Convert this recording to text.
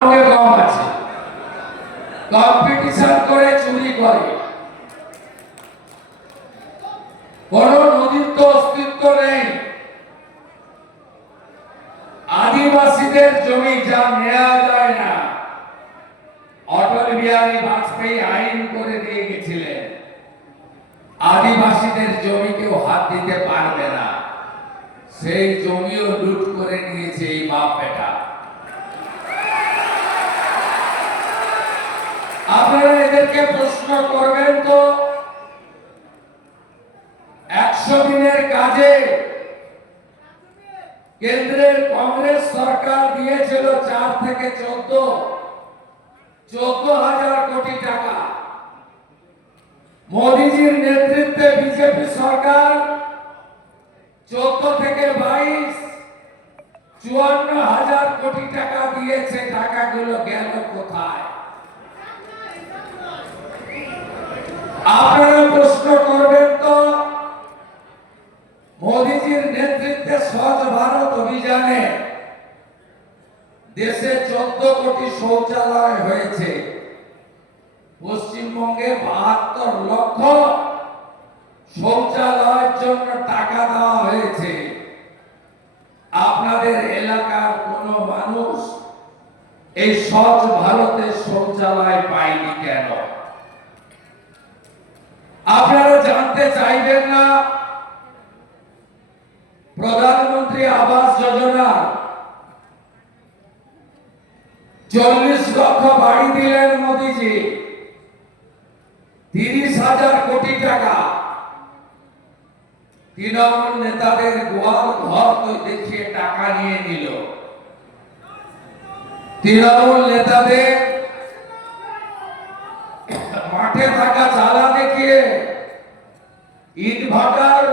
কম আছে, কম্পিটিশন করে চুরি করে। কোন নদীর তো অস্তিত্ব নেই। আদিবাসীদের জমি যা নেওয়া যায় না, অটল বিহারী বাজপেয়ী আইন করে দিয়ে গেছিলেন, আদিবাসীদের জমি কেউ হাত দিতে পারবে না। সেই জমিও লুট করে নিয়েছে এই বাপ বেটা। আপনারা এদেরকে প্রশ্ন করবেন তো, 100 দিনের কাজে কেন্দ্রের কংগ্রেস সরকার দিয়েছিল 4 থেকে 14,000 কোটি টাকা। মোদীজির নেতৃত্বে বিজেপি সরকার 14 থেকে 22, 54,000 কোটি টাকা দিয়েছে। টাকাগুলো গেল কোথায়? আপনারা প্রশ্ন করবেন তো, মোদীজির নেতৃত্বে স্বচ্ছ ভারত অভিযানে দেশে 14 কোটি শৌচালয় হয়েছে। পশ্চিমবঙ্গে 72 লক্ষ শৌচালয়ের জন্য টাকা দেওয়া হয়েছে। আপনাদের এলাকার কোন মানুষ এই স্বচ্ছ ভারতের শৌচালয় পায়নি কেন? আপনারা জানতে চাইবেন না? প্রধানমন্ত্রী আবাস যোজনা 40 লক্ষ বাড়ি দিলেন মোদীজি, 30,000 কোটি টাকা। তৃণমূল নেতাদের গোয়াল ঘর তো দেখিয়ে টাকা নিয়ে নিল। তৃণমূল নেতাদের মাঠে থাকা চালা দেখিয়ে ইট ভাটার